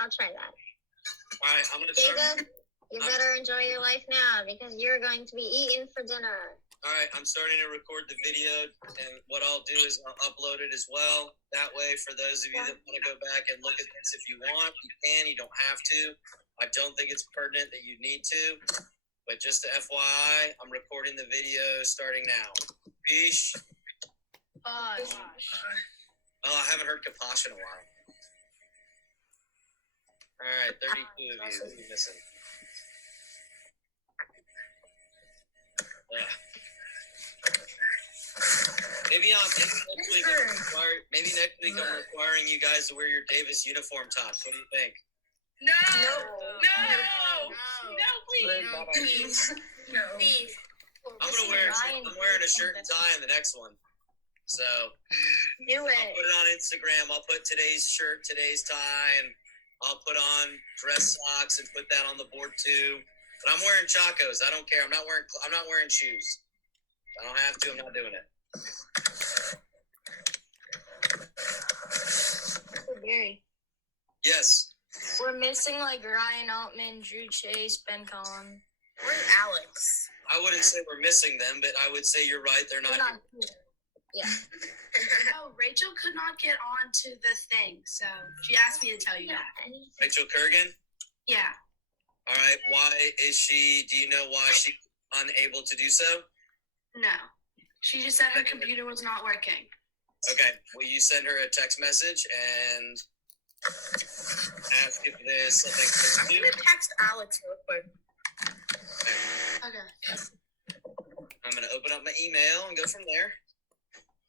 I'll try that. All right, I'm going to start. Jacob, you better enjoy your life now because you're going to be eating for dinner. All right, I'm starting to record the video, and what I'll do is I'll upload it as well. That way, for those of you that want to go back and look at this, if you want, you can. You don't have to. I don't think it's pertinent that you need to. But just to FYI, I'm recording the video starting now. Peace. Oh, I haven't heard Kaposh in a while. All right, 32 of you. What are you missing? Maybe next week I'm requiring you guys to wear your Davis uniform tops. What do you think? No, please. No. Please. I'm wearing a shirt and tie in the next one. So Do it. I'll put it on Instagram. I'll put today's shirt, today's tie, and I'll put on dress socks and put that on the board too. But I'm wearing Chacos. I don't care. I'm not wearing shoes. I don't have to. I'm not doing it. Gary. Yes. We're missing like Ryan Altman, Drew Chase, Ben Collin. Where's Alex? I wouldn't say we're missing them, but I would say you're right. They're not. Yeah. Oh, Rachel could not get on to the thing, so she asked me to tell you that. Rachel Kurgan? Yeah. All right. Why is she? Do you know why she's unable to do so? No. She just said her computer was not working. Okay. Will you send her a text message and ask if there's something? I'm gonna text Alex real quick. Okay. I'm gonna open up my email and go from there.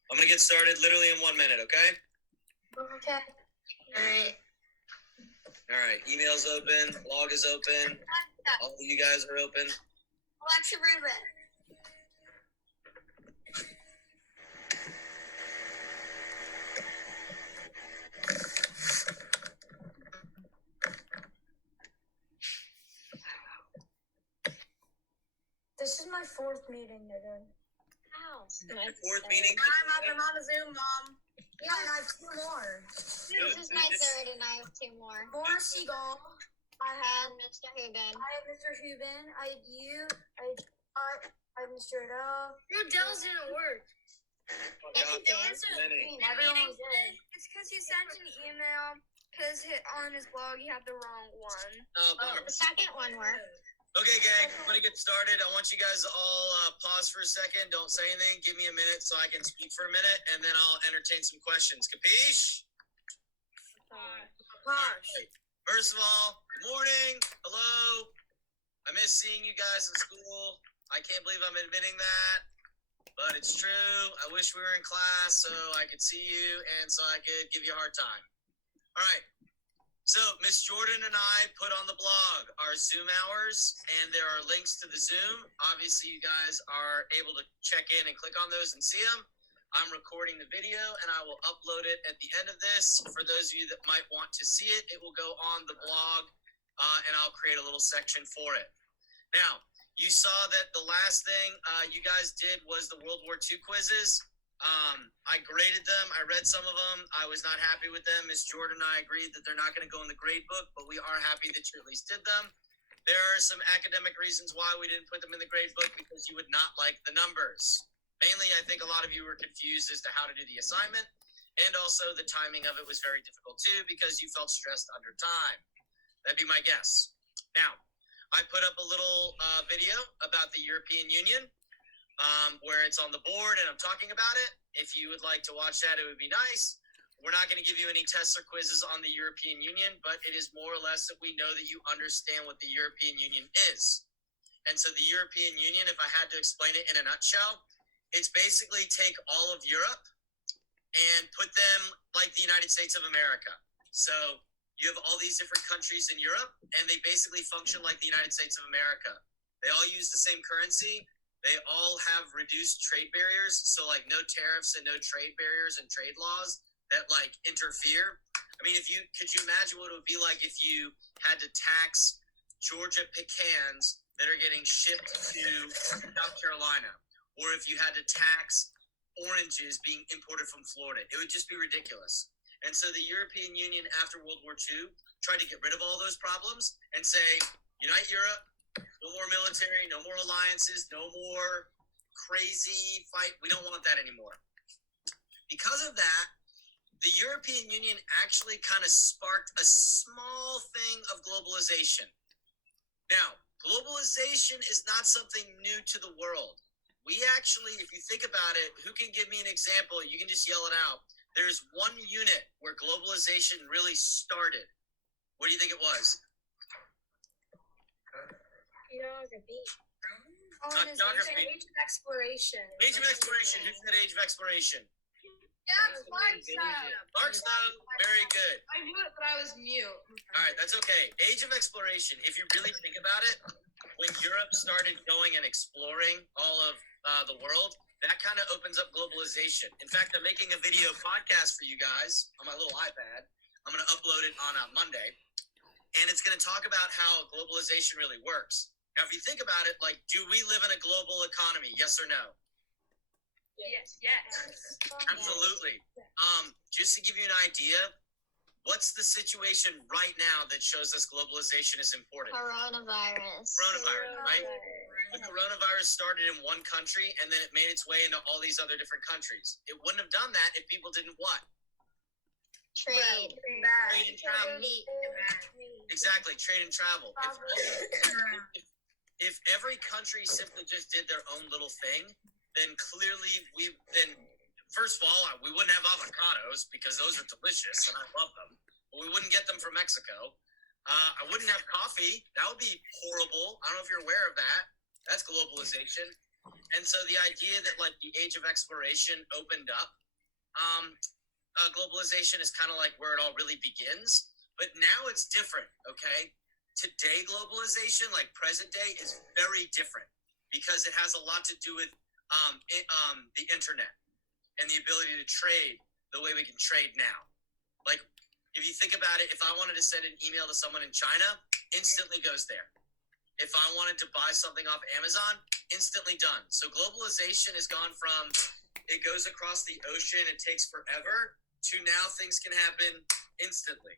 I'm gonna get started literally in 1 minute. Okay. Okay. All right. Email's open. Blog is open. All of you guys are open. Alexa Rubin. This is my fourth meeting today. Ow. Fourth meeting. I'm on a Zoom, Mom. Yeah, and I have two more. This is my third, and I have two more. More Seagull. I have Mr. Hubin. Mr. Hubin. I have you. I have Mr. Adele. Your Dell's didn't work. Yes, it did. Everyone was good. It's because he sent an email because on his blog he had the wrong one. The second one worked. Okay, gang, I'm going to get started. I want you guys to all pause for a second. Don't say anything. Give me a minute so I can speak for a minute, and then I'll entertain some questions. Capiche? First of all, good morning. Hello. I miss seeing you guys in school. I can't believe I'm admitting that, but it's true. I wish we were in class so I could see you and so I could give you a hard time. All right. So, Miss Jordan and I put on the blog our Zoom hours, and there are links to the Zoom. Obviously, you guys are able to check in and click on those and see them. I'm recording the video, and I will upload it at the end of this. For those of you that might want to see it, it will go on the blog, and I'll create a little section for it. Now, you saw that the last thing you guys did was the World War II quizzes. I graded them. I read some of them. I was not happy with them. Miss Jordan and I agreed that they're not going to go in the grade book, but we are happy that you at least did them. There are some academic reasons why we didn't put them in the grade book, because you would not like the numbers. Mainly, I think a lot of you were confused as to how to do the assignment, and also the timing of it was very difficult too, because you felt stressed under time. That'd be my guess. Now, I put up a little video about the European Union, where it's on the board and I'm talking about it. If you would like to watch that, it would be nice. We're not going to give you any tests or quizzes on the European Union, but it is more or less that we know that you understand what the European Union is. And so the European Union, if I had to explain it in a nutshell, it's basically take all of Europe and put them like the United States of America. So you have all these different countries in Europe, and they basically function like the United States of America. They all use the same currency. They all have reduced trade barriers, so like no tariffs and no trade barriers and trade laws that like interfere. I mean, could you imagine what it would be like if you had to tax Georgia pecans that are getting shipped to South Carolina, or if you had to tax oranges being imported from Florida? It would just be ridiculous. And so the European Union after World War II tried to get rid of all those problems and say, unite Europe, no more military, no more alliances, no more crazy fight. We don't want that anymore. Because of that, the European Union actually kind of sparked a small thing of globalization. Now, globalization is not something new to the world. We actually, if you think about it, who can give me an example? You can just yell it out. There's one unit where globalization really started. What do you think it was? Geography. Not geography. Age of exploration. Age of exploration. Who said age of exploration? That's Clarkstone. Clarkstone. Very good. I knew it, but I was mute. All right, that's okay. Age of exploration. If you really think about it, when Europe started going and exploring all of the world, that kind of opens up globalization. In fact, I'm making a video podcast for you guys on my little iPad. I'm going to upload it on Monday, and it's going to talk about how globalization really works. Now, if you think about it, like, do we live in a global economy? Yes or no? Yes. Absolutely. Just to give you an idea, what's the situation right now that shows us globalization is important? Coronavirus. Coronavirus, right? The coronavirus started in one country and then it made its way into all these other different countries. It wouldn't have done that if people didn't what? Trade. Trade and travel. Exactly, trade and travel. If every country simply just did their own little thing, then clearly first of all, we wouldn't have avocados because those are delicious and I love them. But we wouldn't get them from Mexico. I wouldn't have coffee. That would be horrible. I don't know if you're aware of that. That's globalization. And so the idea that like the age of exploration opened up, globalization is kind of like where it all really begins. But now it's different, okay? Today, globalization, like present day, is very different because it has a lot to do with the internet and the ability to trade the way we can trade now. Like, if you think about it, if I wanted to send an email to someone in China, instantly goes there. If I wanted to buy something off Amazon, instantly done. So globalization has gone from it goes across the ocean, it takes forever, to now things can happen instantly.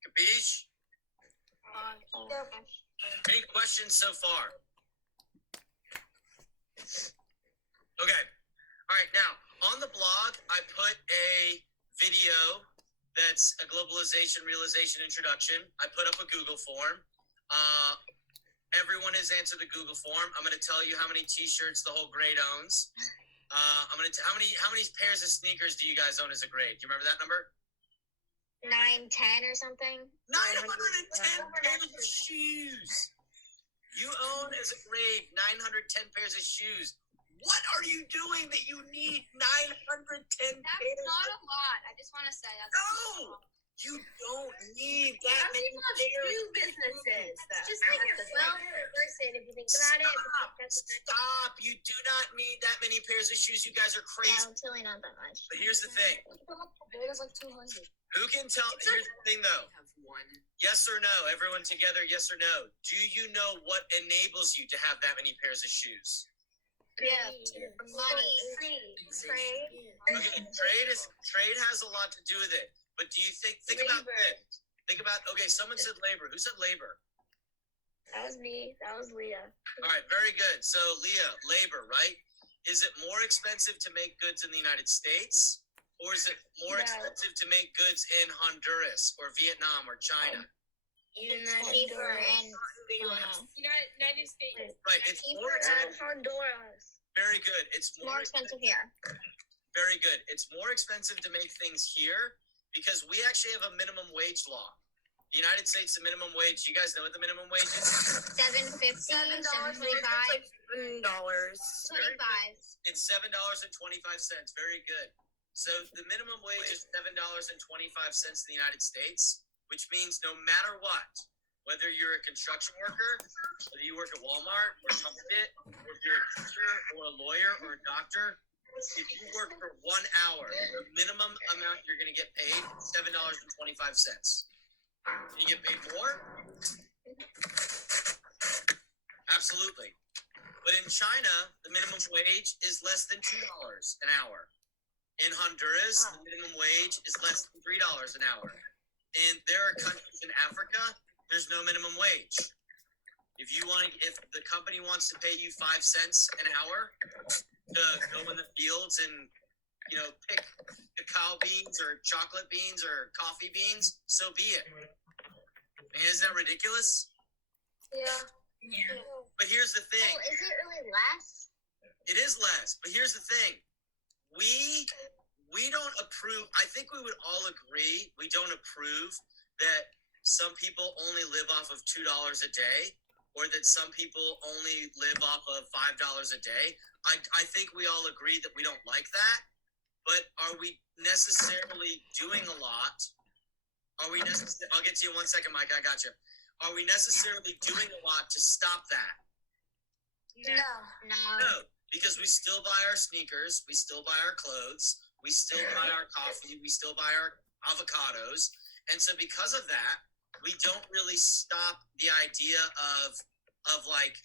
Capiche? Any questions so far? Okay. All right. Now, on the blog, I put a video that's a globalization realization introduction. I put up a Google form. Everyone has answered the Google form. I'm going to tell you how many T-shirts the whole grade owns. I'm going to how many pairs of sneakers do you guys own as a grade? Do you remember that number? 9, 10 or something. 910 pairs of shoes. You own as a grade 910 pairs of shoes. What are you doing that you need 910 That's pairs? not a lot. I just want to say that's No, you don't need that Some many people have pairs. shoe businesses, though. Just like a well-known person, if you think about it. Stop! You do not need that many pairs of shoes. You guys are crazy. Yeah, it's really not that much. But here's the thing. There's like 200. Who can tell? Here's the thing, though. Yes or no? Everyone together, yes or no? Do you know what enables you to have that many pairs of shoes? Yeah. Money. Trade. Okay, trade has a lot to do with it. But do you think about this? Think about someone said labor. Who said labor? That was me. That was Leah. All right, very good. So Leah, labor, right? Is it more expensive to make goods in the United States? Or is it more expensive to make goods in Honduras or Vietnam or China? Cheaper in United States. Right, it's more expensive. Honduras. Very good. It's more expensive here. Very good. It's more expensive to make things here because we actually have a minimum wage law. The United States, the minimum wage, you guys know what the minimum wage is? $7.50, $7.25. $7. 25. It's $7.25. Very good. So the minimum wage is $7.25 in the United States, which means no matter what, whether you're a construction worker, whether you work at Walmart or Target, or if you're a teacher or a lawyer or a doctor, if you work for 1 hour, the minimum amount you're going to get paid is $7.25. Can you get paid more? Absolutely. But in China, the minimum wage is less than $2 an hour. In Honduras, the minimum wage is less than $3 an hour. And there are countries in Africa, there's no minimum wage. If the company wants to pay you 5 cents an hour to go in the fields and pick cacao beans or chocolate beans or coffee beans, so be it. Man, isn't that ridiculous? Yeah. But here's the thing. Oh, is it really less? It is less, but here's the thing. We don't approve. I think we would all agree we don't approve that some people only live off of $2 a day, or that some people only live off of $5 a day. I think we all agree that we don't like that. But are we necessarily doing a lot? I'll get to you in 1 second, Mike. I got you. Are we necessarily doing a lot to stop that? No. No, because we still buy our sneakers, we still buy our clothes, we still buy our coffee, we still buy our avocados. And so because of that, we don't really stop the idea of like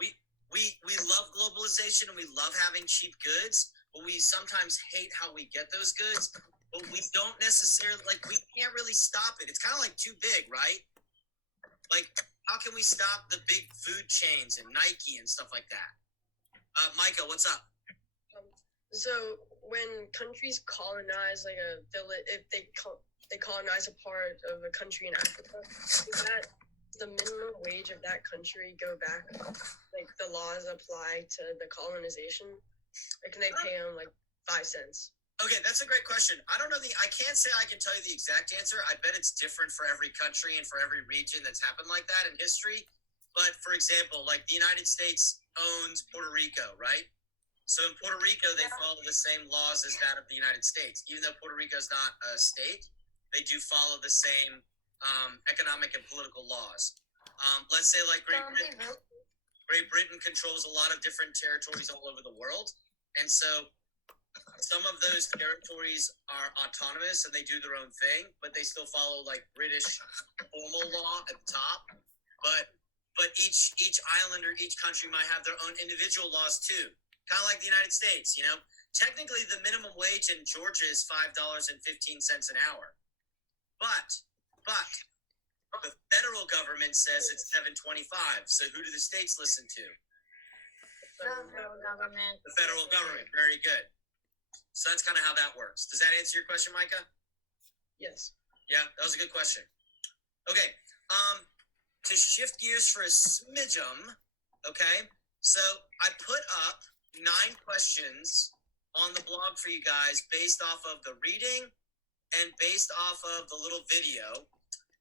we love globalization and we love having cheap goods, but we sometimes hate how we get those goods. But we don't necessarily we can't really stop it. It's kind of like too big, right? Like, how can we stop the big food chains and Nike and stuff like that? Micah, what's up? So when countries colonize like a village, if they colonize a part of a country in Africa, does that the minimum wage of that country go back? Like the laws apply to the colonization, or can they pay them like 5 cents? Okay, that's a great question. I don't know I can't say I can tell you the exact answer. I bet it's different for every country and for every region that's happened like that in history. But for example, like the United States owns Puerto Rico, right? So in Puerto Rico, they follow the same laws as that of the United States. Even though Puerto Rico is not a state, they do follow the same economic and political laws. Let's say like Great Britain controls a lot of different territories all over the world. And so some of those territories are autonomous and they do their own thing, but they still follow like British formal law at the top. But each island or each country might have their own individual laws too. Kind of like the United States, Technically, the minimum wage in Georgia is $5.15 an hour. But the federal government says it's $7.25. So who do the states listen to? The federal government. The federal government. Very good. So that's kind of how that works. Does that answer your question, Micah? Yes. Yeah, that was a good question. Okay. To shift gears for a smidgen, okay? So I put up 9 questions on the blog for you guys based off of the reading and based off of the little video.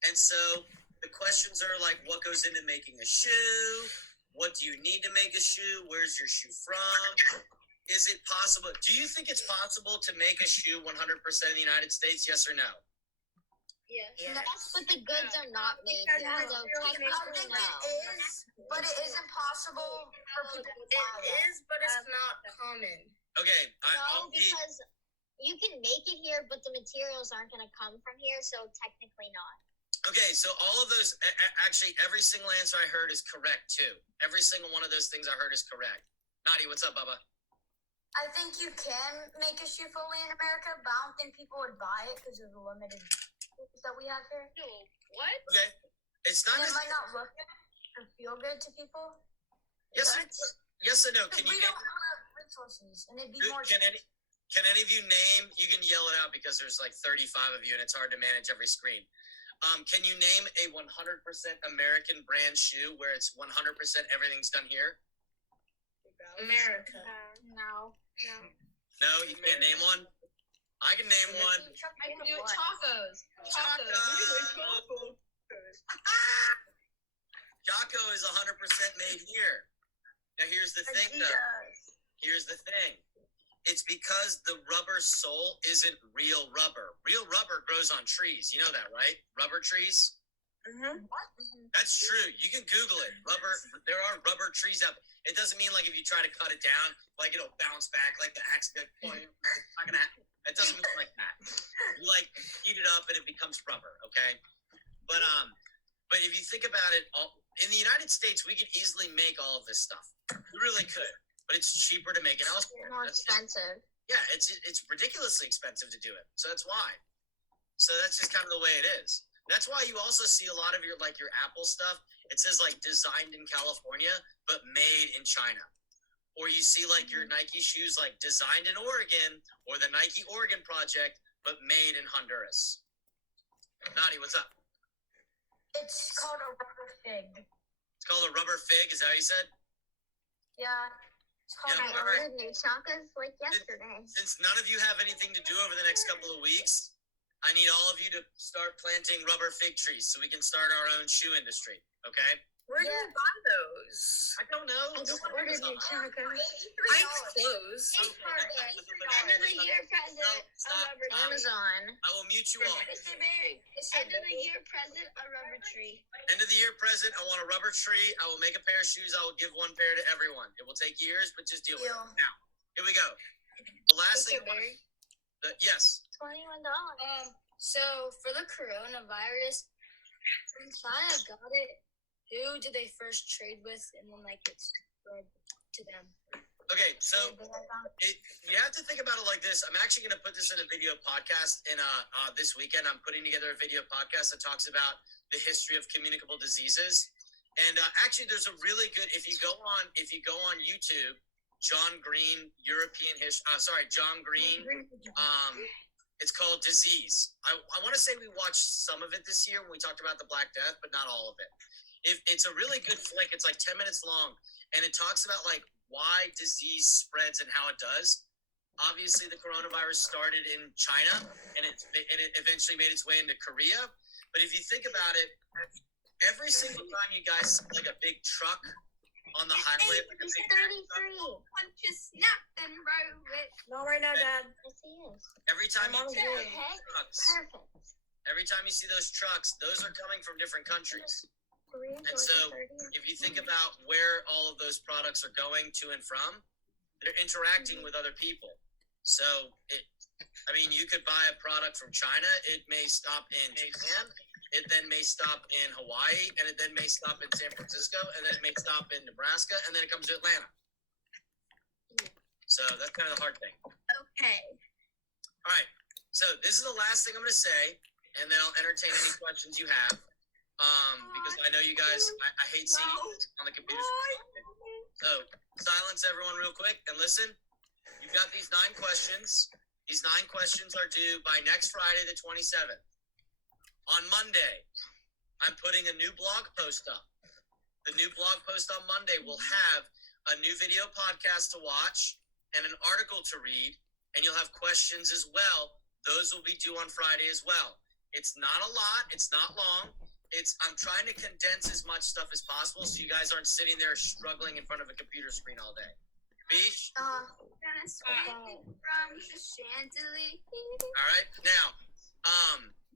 And so the questions are like, what goes into making a shoe? What do you need to make a shoe? Where's your shoe from? Is it possible? Do you think it's possible to make a shoe 100% in the United States? Yes or no? Yes. Yes, but the goods are not made here, so I technically think no. it is, but it isn't possible for people to buy It it. is, but it's not common. Okay, No, I'll be. because you can make it here, but the materials aren't going to come from here, so technically not. Okay, so all of those, actually, every single answer I heard is correct too. Every single one of those things I heard is correct. Nadi, what's up, Bubba? I think you can make a shoe fully in America, but I don't think people would buy it because of the limited shoes that we have here. No, what? Okay, it's not. And it might not look good or feel good to people. Yes, yes or no? Can Because you we name? don't have resources, and it'd be more. Can any of you name? You can yell it out because there's like 35 of you, and it's hard to manage every screen. Can you name a 100% American brand shoe where it's 100% everything's done here? America. No. No, you can't name one. I can name one. I can do tacos. Jocko is 100% made here. Now here's the thing, though. Here's the thing. It's because the rubber sole isn't real rubber. Real rubber grows on trees. You know that, right? Rubber trees. That's true. You can Google it. There are rubber trees out. It doesn't mean like if you try to cut it down, like it'll bounce back like the accident point. It doesn't mean like that. You like heat it up and it becomes rubber. Okay. But if you think about it, in the United States, we could easily make all of this stuff. We really could, but it's cheaper to make it elsewhere. More expensive. Yeah, it's ridiculously expensive to do it. So that's why. So that's just kind of the way it is. That's why you also see a lot of your like your Apple stuff. It says like designed in California but made in China. Or you see like your Nike shoes like designed in Oregon, or the Nike Oregon project but made in Honduras. Nadi, what's up? It's called a rubber fig. It's called a rubber fig. Is that what you said? Yeah. It's called Yeah, I all right. ordered new chocolates like yesterday. Since none of you have anything to do over the next couple of weeks, I need all of you to start planting rubber fig trees so we can start our own shoe industry. Okay? Where do we buy those? I don't know. I just Go on ordered Amazon. new chocolates. Hike's closed. End of the year present, a rubber tree. Amazon. I will mute you all. Mr. Barry, end of the year present, a rubber tree. End of the year present, I want a rubber tree. I will make a pair of shoes. I will give one pair to everyone. It will take years, but just deal with it. Deal. Now, here we go. The last Mr. thing. Barry. Yes. $21. So for the coronavirus, when China got it, who did they first trade with, and then like it spread to them? Okay, so you have to think about it like this. I'm actually going to put this in a video podcast in this weekend. I'm putting together a video podcast that talks about the history of communicable diseases. And actually, there's a really good if you go on YouTube, John Green John Green. It's called Disease. I want to say we watched some of it this year when we talked about the Black Death, but not all of it. It's a really good flick. It's like 10 minutes long, and it talks about like why disease spreads and how it does. Obviously, the coronavirus started in China, and it eventually made its way into Korea. But if you think about it, every single time you guys see like a big truck on the highway, like a He's big 33. Punch just snapped and rode it. Not right now, Dad. Yes, he is. every time you Mom's see good. those trucks, Perfect. every time you see those trucks, those are coming from different countries. And so, if you think about where all of those products are going to and from, they're interacting with other people. So, you could buy a product from China. It may stop in Japan. It then may stop in Hawaii, and it then may stop in San Francisco, and then it may stop in Nebraska, and then it comes to Atlanta. So that's kind of the hard thing. Okay. All right. So this is the last thing I'm going to say, and then I'll entertain any questions you have. Because I know you guys, I hate seeing you on the computer. So silence everyone real quick and listen. You've got these 9 questions. These 9 questions are due by next Friday, the 27th. On Monday, I'm putting a new blog post up. The new blog post on Monday will have a new video podcast to watch and an article to read, and you'll have questions as well. Those will be due on Friday as well. It's not a lot. It's not long. I'm trying to condense as much stuff as possible so you guys aren't sitting there struggling in front of a computer screen all day. Beach? Gonna swing from the chandelier. All right. Now,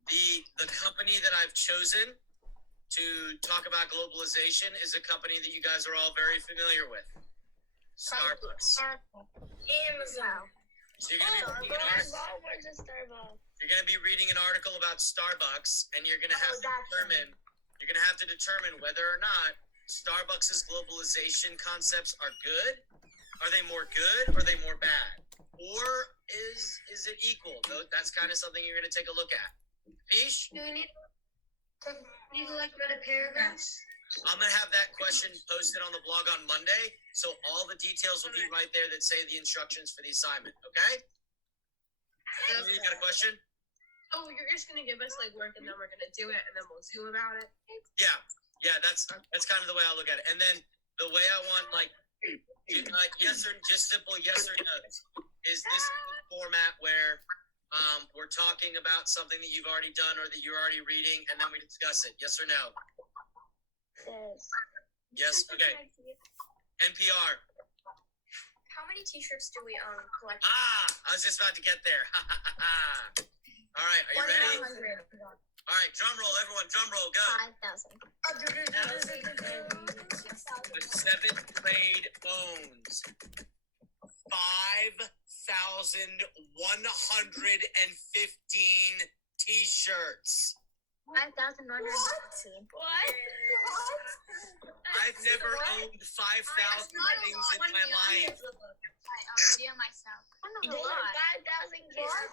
the company that I've chosen to talk about globalization is a company that you guys are all very familiar with. Starbucks. Amazon. So you're gonna be reading an article about Starbucks, and you're gonna have to determine whether or not Starbucks' globalization concepts are good. Are they more good? Or are they more bad? Or is it equal? That's kind of something you're gonna take a look at. Pish? Do we need like read a paragraph? I'm gonna have that question posted on the blog on Monday, so all the details will be right there that say the instructions for the assignment. Okay? You got a question? Oh, you're just gonna give us like work, and then we're gonna do it, and then we'll Zoom about it. Yeah, that's kind of the way I look at it. And then the way I want yes or just simple yes or no is this the format where we're talking about something that you've already done or that you're already reading, and then we discuss it. Yes or no? Yes. Okay. NPR. How many T-shirts do we collect? I was just about to get there. All right, are you ready? All right, drum roll, everyone. Drum roll, go. 5,000. The 7th grade owns 5,115 T-shirts. 5,115. what? I've never owned 5,000 things in my life. I'll video myself. I don't know why.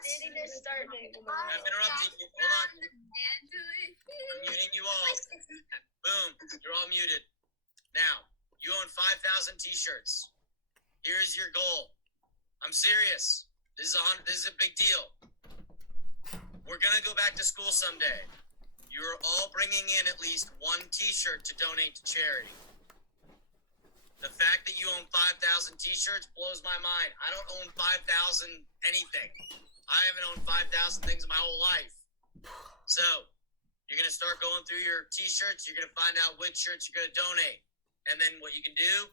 Dating is starting. I'm interrupting you. Hold on. I'm muting you all. Boom. You're all muted. Now, you own 5,000 t-shirts. Here's your goal. I'm serious. This is a big deal. We're going to go back to school someday. You're all bringing in at least one t-shirt to donate to charity. The fact that you own 5,000 t-shirts blows my mind. I don't own 5,000 anything. I haven't owned 5,000 things in my whole life. So, you're going to start going through your t-shirts. You're going to find out which shirts you're going to donate. And then what you can do,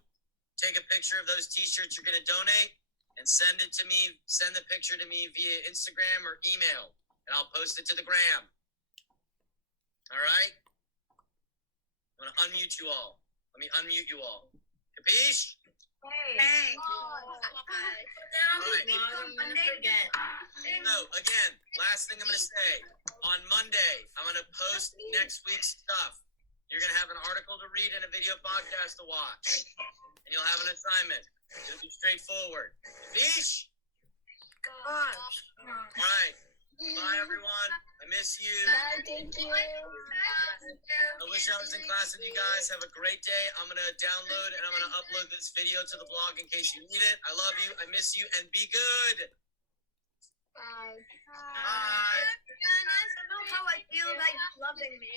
take a picture of those t-shirts you're going to donate and send it to me. Send the picture to me via Instagram or email, and I'll post it to the gram. All right? I'm going to unmute you all. Let me unmute you all. Capiche? Hey. So, again, last thing I'm going to say. On Monday, I'm going to post next week's stuff. You're going to have an article to read and a video podcast to watch. And you'll have an assignment. It'll be straightforward. Capiche? All right. Bye, everyone. I miss you. Bye, thank you. I wish I was in class with you guys. Have a great day. I'm going to download and I'm going to upload this video to the blog in case you need it. I love you. I miss you. And be good. Bye. Bye. I don't know how I feel like loving me.